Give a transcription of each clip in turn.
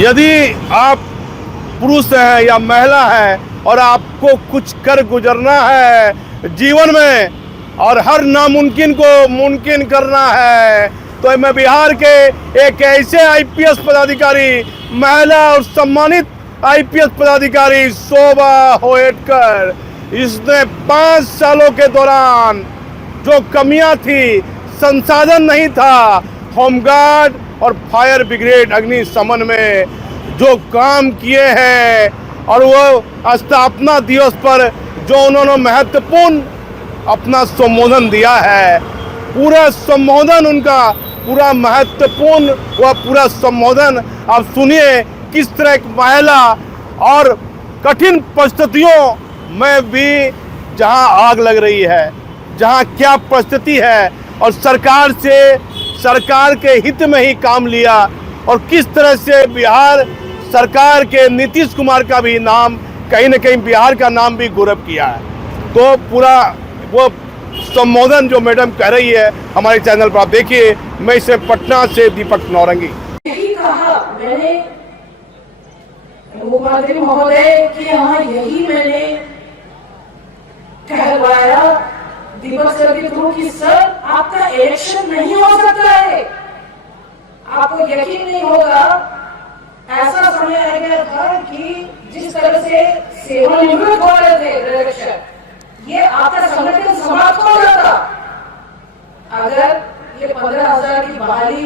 यदि आप पुरुष हैं या महिला है और आपको कुछ कर गुजरना है जीवन में और हर नामुमकिन को मुमकिन करना है, तो मैं बिहार के एक ऐसे आईपीएस पदाधिकारी, महिला और सम्मानित आईपीएस पदाधिकारी शोभा होएटकर, इसने 5 सालों के दौरान जो कमियां थी, संसाधन नहीं था, होमगार्ड और फायर ब्रिगेड अग्निशमन में जो काम किए हैं और वो स्थापना दिवस पर जो उन्होंने महत्वपूर्ण अपना संबोधन दिया है, पूरा संबोधन उनका पूरा महत्वपूर्ण वह पूरा संबोधन आप सुनिए। किस तरह एक महिला और कठिन परिस्थितियों में भी जहां आग लग रही है, जहां क्या परिस्थिति है और सरकार के हित में ही काम लिया और किस तरह से बिहार सरकार के नीतीश कुमार का भी नाम कहीं न कहीं बिहार का नाम भी गौरव किया है। तो पूरा वो संबोधन जो मैडम कह रही है हमारे चैनल पर आप देखिए। मैं इसे पटना से दीपक नौरंगी। यही कहा मैंने मुख्यमंत्री महोदय कि हाँ यही मैंने कहलवाया दीपक सर के थ्रू कि सर आपका इलेक्शन नहीं हो सकता है, आपको यकीन नहीं होगा। ऐसा समय आ गया था कि जिस तरह से सेवानिवृत्त हो रहे थे इलेक्शन, ये आपका संगठन समाप्त हो जाता अगर ये 15,000 की बहाली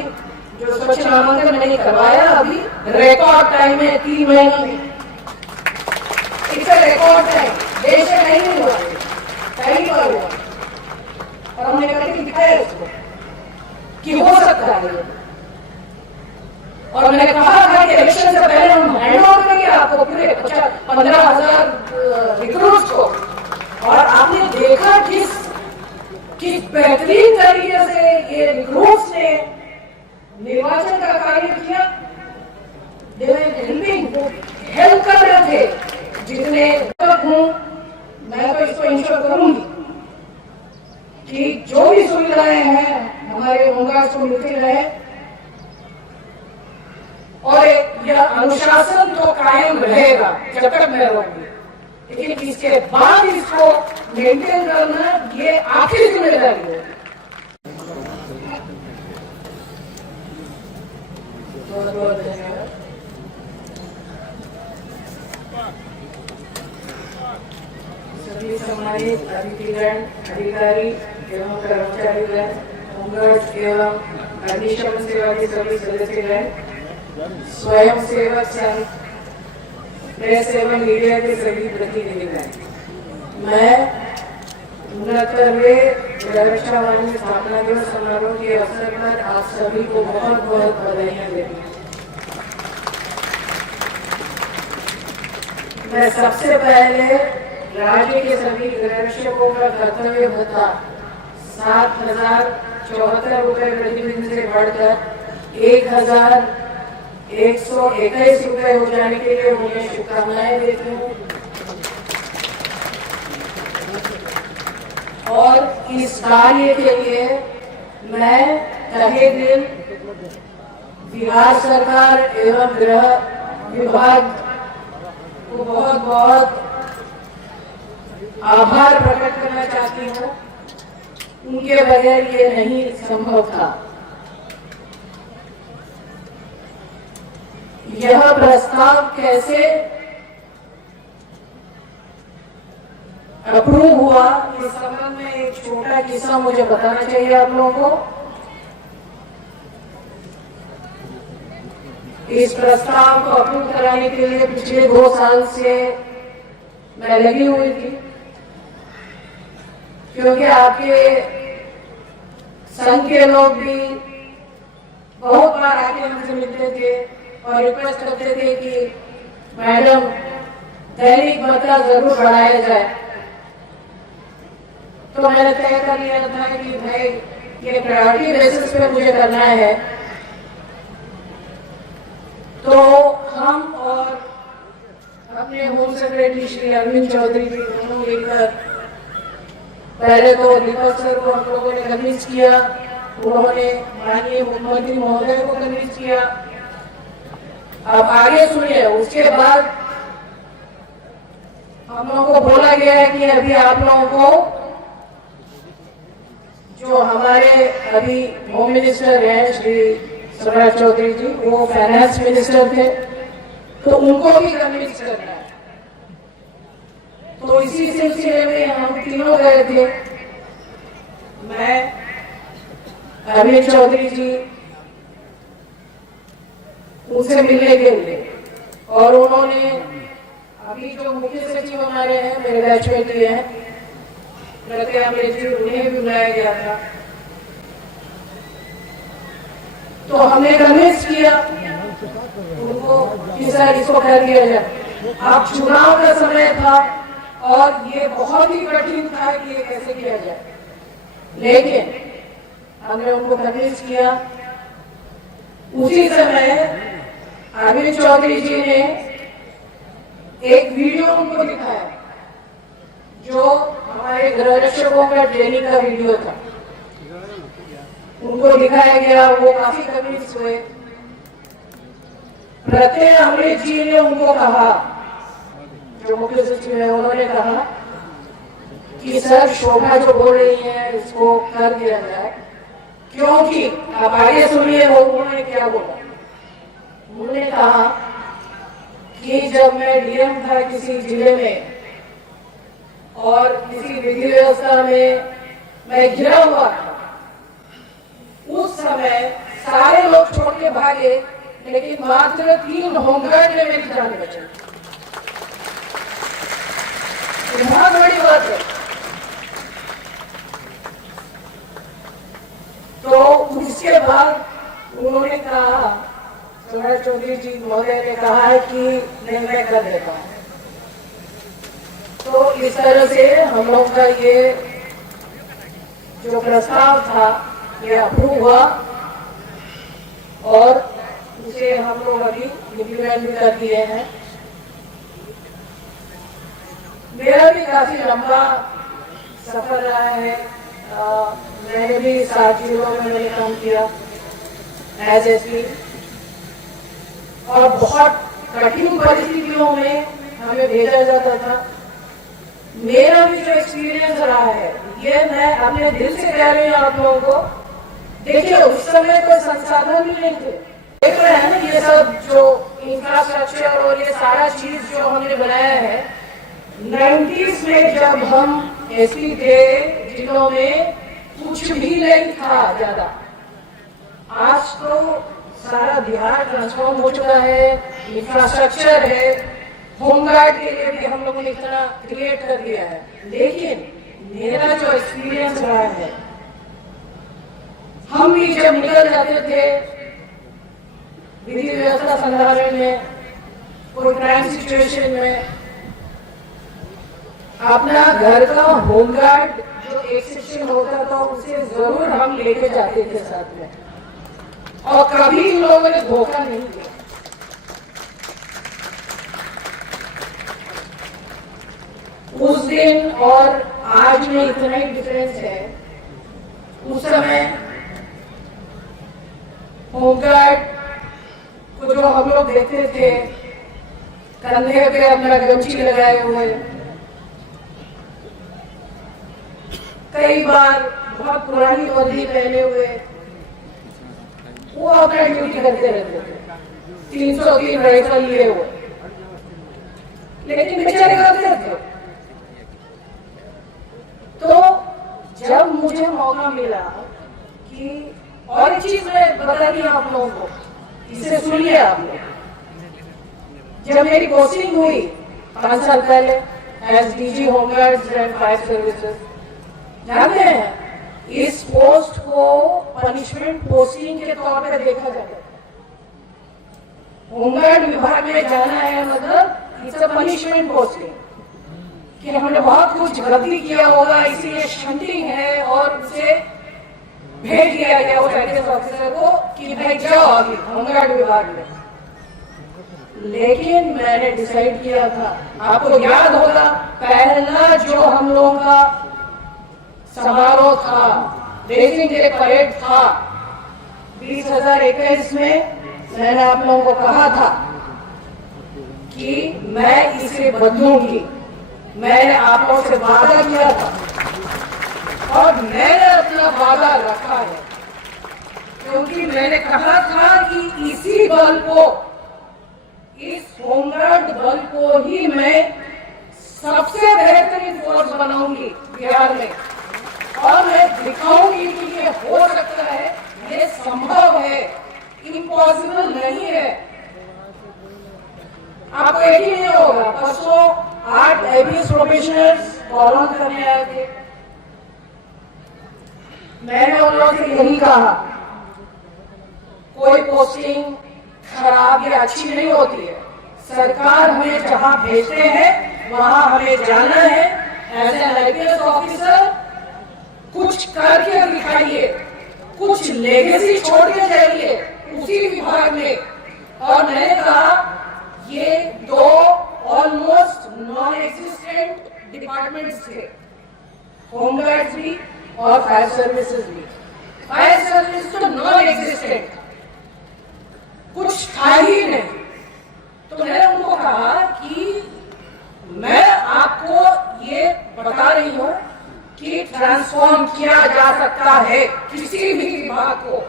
जो स्वच्छ नामांकन मैंने करवाया अभी रिकॉर्ड टाइम में 3 महीनों में, इसका रिकॉर्ड टाइम देश में नहीं हुआ, पहली बार हुआ और हमने करके दिखाया इसको कि हो सकता है। और मैंने कहा था कि इलेक्शन से पहले हम हैंड ओवर करेंगे आपको पूरे 15,000 रिक्रूट्स को, और आपने देखा किस बेहतरीन तरीके से ये रिक्रूट्स ने निर्वाचन का कार्य किया। हेल्प कर रहे थे जितने हूं, मैं तो इसको इंश्योर करूंगी कि जो भी सुविधाएं हैं हमारे होमगार्ड को मिलती रहे और यह अनुशासन तो कायम रहेगा जब तक मैं रहूंगी, लेकिन इसके बाद इसको मेंटेन करना ये आपकी जिम्मेदारी है। बहुत बहुत धन्यवाद। सभी सम्मानित अतिथिगण, अधिकारी एवं कर्मचारीगण, होमगार्ड एवं अग्निशमन सेवा के सभी सदस्यगण, स्वयं सेवक संघ, प्रेस एवं मीडिया के सभी प्रतिनिधिगण, मैं 69वें रक्षा वाहिनी स्थापना दिवस समारोह के अवसर पर आप सभी को बहुत बहुत बधाइयां देती हूँ। मैं सबसे पहले राज्य के सभी रक्षकों का कर्तव्य भत्ता 7,074 रुपए प्रतिदिन से बढ़कर 1,121 रुपए हो जाने के लिए उन्हें शुभकामनाएं देती हूँ। और इस कार्य के लिए मैं तहे दिल बिहार सरकार एवं गृह विभाग को बहुत बहुत आभार प्रकट करना चाहती हूँ। उनके बगैर ये नहीं संभव था। यह प्रस्ताव कैसे अप्रूव हुआ, इस संबंध में एक छोटा किस्सा मुझे बताना चाहिए आप लोगों को। इस प्रस्ताव को अप्रूव कराने के लिए पिछले 2 साल से मैं लगी हुई थी, क्योंकि आपके संघ के लोग भी बहुत बार आके हमसे मिलते थे और रिक्वेस्ट करते थे कि मैडम दैनिक भत्ता जरूर बढ़ाया जाए। तो मैंने तय कर लिया था कि भाई ये प्रायोरिटी बेसिस पे मुझे करना है। तो हम और अपने होम सेक्रेटरी श्री अरविंद चौधरी जी दोनों मिलकर पहले तो दीपक सर को हम लोगों ने कन्विंस किया, उन्होंने माननीय मुख्यमंत्री महोदय को कन्विंस किया अब आगे सुनिए। उसके बाद हम लोगों को बोला गया है कि अभी आप लोगों को जो हमारे अभी होम मिनिस्टर हैं श्री सम्राट चौधरी जी, वो फाइनेंस मिनिस्टर थे, तो उनको भी कन्विंस करना है। तो इसी सिलसिले में हम तीनों गए थे, मैं, अमित चौधरी जी, उनसे मिलने के लिए। और उन्होंने अभी जो मुख्य सचिव हमारे हैं, मेरे बैचमेट ही हैं, प्रत्यामृत जी, उन्हें भी बुलाया गया था। तो हमने कन्विंस किया उनको कि सर इसको कर दिया जाए। अब चुनाव का समय था और ये बहुत ही कठिन था कि ये कैसे किया जाए, लेकिन हमने उनको कन्विंस किया। उसी समय अमित चौधरी जी ने एक वीडियो उनको दिखाया जो हमारे गृह रक्षकों का ट्रेनिंग का वीडियो था, उनको दिखाया गया। वो काफी कन्विंस हुए। प्रत्यामृत जी ने उनको कहा, जो मुख्य सचिव है, उन्होंने कहा कि सर शोभा जो बोल रही है इसको कर दिया जाए, क्योंकि आप आगे सुनिए वो उन्होंने क्या बोला। उन्होंने कहा कि जब मैं डीएम था किसी जिले में और किसी विधि व्यवस्था में मैं गिरा हुआ था, उस समय सारे लोग छोड़ के भागे, लेकिन मात्र 3 होमगार्ड ने मेरी जान बचाई। बहुत बड़ी बात है। तो इसके बाद उन्होंने कहा, सम्राट चौधरी जी महोदय ने कहा है कि नहीं, मैं कर देता हूँ। तो इस तरह से हम लोग का ये जो प्रस्ताव था ये अप्रूव हुआ और उसे हम लोग अभी इम्प्लीमेंट भी कर दिए हैं। मेरा भी काफी लंबा सफर रहा है। मैंने भी 7 जिलों में मैंने काम किया एज एसपी, और बहुत कठिन परिस्थितियों में हमें भेजा जाता था। मेरा भी जो एक्सपीरियंस रहा है, ये मैं अपने दिल से कह रही हूँ आप लोगों को। देखिए, उस समय कोई संसाधन भी नहीं थे। देख रहे हैं ना ये सब जो इंफ्रास्ट्रक्चर और ये सारा चीज जो हमने बनाया है, 90s में जब हम एसपी थे जिलों में कुछ भी नहीं था ज्यादा। आज तो सारा बिहार ट्रांसफॉर्म हो चुका है, इंफ्रास्ट्रक्चर है, होमगार्ड के लिए भी हम लोगों ने इतना क्रिएट कर दिया है। लेकिन मेरा जो एक्सपीरियंस रहा है, हम भी जब निकल जाते थे विधि व्यवस्था संधारण में, कोई क्राइम सिचुएशन में, अपना घर का होमगार्ड जो एक सेक्शन होता था उसे जरूर हम लेके जाते थे साथ में, और कभी इन लोगों ने धोखा नहीं दिया। उस दिन और आज में इतना ही डिफरेंस है। उस समय होमगार्ड को जो हम लोग देखते थे कंधे पे अपना गमछी लगाए हुए, कई बार बहुत पुरानी वर्दी पहने हुए, वो अपना ड्यूटी करते रहते थे, 303 राइफल लिए हुए, लेकिन बेचारे करते थे। तो जब मुझे मौका मिला कि, और एक चीज मैं बता दी आप लोगों को, इसे सुनिए आप लोग। जब मेरी पोस्टिंग हुई 5 साल पहले as DG home guards and fire services, जानते हैं इस पोस्ट को पनिशमेंट पोस्टिंग के तौर पे देखा जाता है। होमगार्ड विभाग में जाना है मतलब इट्स अ पनिशमेंट पोस्टिंग, कि हमने बहुत कुछ गलती किया होगा इसीलिए शंटिंग है, और उसे भेज दिया गया उस आईपीएस ऑफिसर को कि भाई जाओ अभी होमगार्ड विभाग में। लेकिन मैंने डिसाइड किया था, आपको याद होगा पहला जो हम लोगों का समारोह था, रेसिंग डे परेड था 2021 में, मैंने आप लोगों को कहा था मैं इसे बदलूंगी। मैंने आप लोगों से वादा किया था और मैंने अपना वादा रखा है, क्योंकि मैंने कहा था कि इसी बल को, इस होमगार्ड बल को ही मैं सबसे बेहतरीन फोर्स बनाऊंगी बिहार में, और मैं दिखाऊंगी कि ये हो सकता है, ये संभव है, इम्पॉसिबल नहीं है। आपको यकीन नहीं होगा, परसों 8 ABS प्रोबेशनर्स कॉल ऑन करने आए थे। मैंने उन लोगों से यही कहा, कोई पोस्टिंग खराब या अच्छी नहीं होती है। सरकार हमें जहां भेजते हैं वहां हमें जाना है। एज एन IPS ऑफिसर कुछ करके दिखाइए, कुछ लेगेसी छोड़ के जाइए उसी विभाग में। और मैंने कहा ये 2 ऑलमोस्ट नॉन एग्जिस्टेंट डिपार्टमेंट्स थे, होमगार्ड्स भी और फायर सर्विसेज भी। फायर सर्विस तो नॉन एग्जिस्टेंट, कुछ था ही नहीं। तो मैंने उनको कहा कि मैं आपको ये बता रही हूं कि ट्रांसफॉर्म किया जा सकता है किसी भी विभाग को।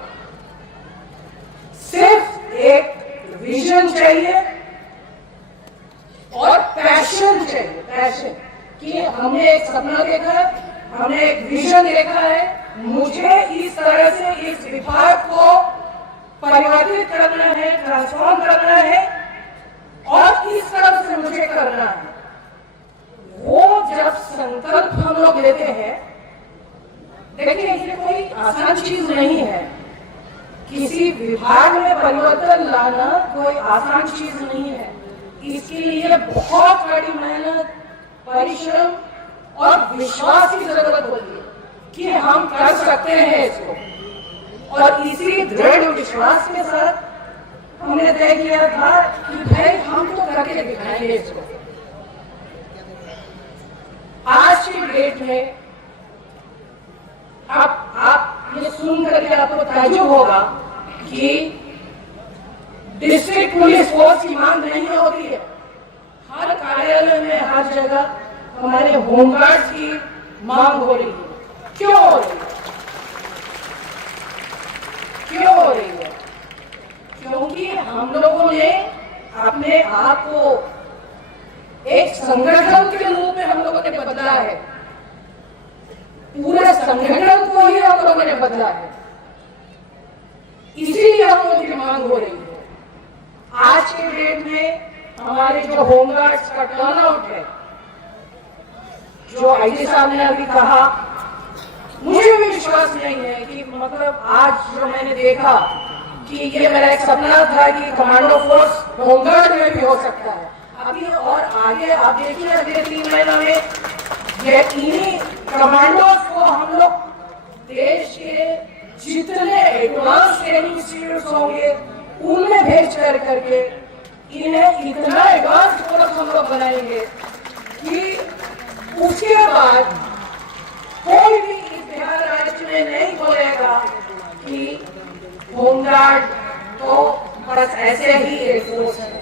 सिर्फ एक विजन चाहिए और पैशन चाहिए। पैशन कि हमने एक सपना देखा है, हमने एक विजन देखा है, मुझे इस तरह से इस विभाग को परिवर्तित करना है, ट्रांसफॉर्म करना है, और इस तरह से मुझे करना है। वो जब संकल्प हम लोग लेते हैं, देखिए ये कोई आसान चीज नहीं है। किसी विभाग में परिवर्तन लाना कोई आसान चीज नहीं है। इसके लिए बहुत बड़ी मेहनत, परिश्रम और विश्वास की जरूरत होती है कि हम कर सकते हैं इसको। और इसी दृढ़ विश्वास के साथ हमने तय किया था कि भाई हम तो करके दिखाएंगे इसको। आज की डेट में आप ये सुन करके आपको ताज्जुब होगा कि डिस्ट्रिक्ट पुलिस फोर्स की मांग नहीं होती है। हर कार्यालय में, हर जगह हमारे होमगार्ड्स की मांग हो रही है। क्यों हो रही है? क्यों हो रही है? क्योंकि हम लोगों ने अपने आप को एक संगठन के रूप में हम लोगों ने बदला है। पूरे संगठन को ही हम लोगों ने बदला है, इसीलिए हम लोगों की मांग हो रही है। आज के डेट में हमारे जो होमगार्ड्स का टर्नआउट है, जो आईजी साहब ने अभी कहा, मुझे भी विश्वास नहीं है कि मतलब आज जो मैंने देखा कि ये मेरा एक सपना था कि कमांडो फोर्स होमगार्ड में भी हो सकता है। अभी और आगे आप देखिए, अगले 3 महीनों में ये इन्हीं कमांडोज को हम लोग देश के जितने एडवांस ट्रेनिंग इंस्टीट्यूट होंगे उनमें भेज करके इन्हें इतना एडवांस फोर्स हम लोग बनाएंगे कि उसके बाद कोई भी इस बिहार राज्य में नहीं बोलेगा कि होमगार्ड तो बस ऐसे ही एक फोर्स है।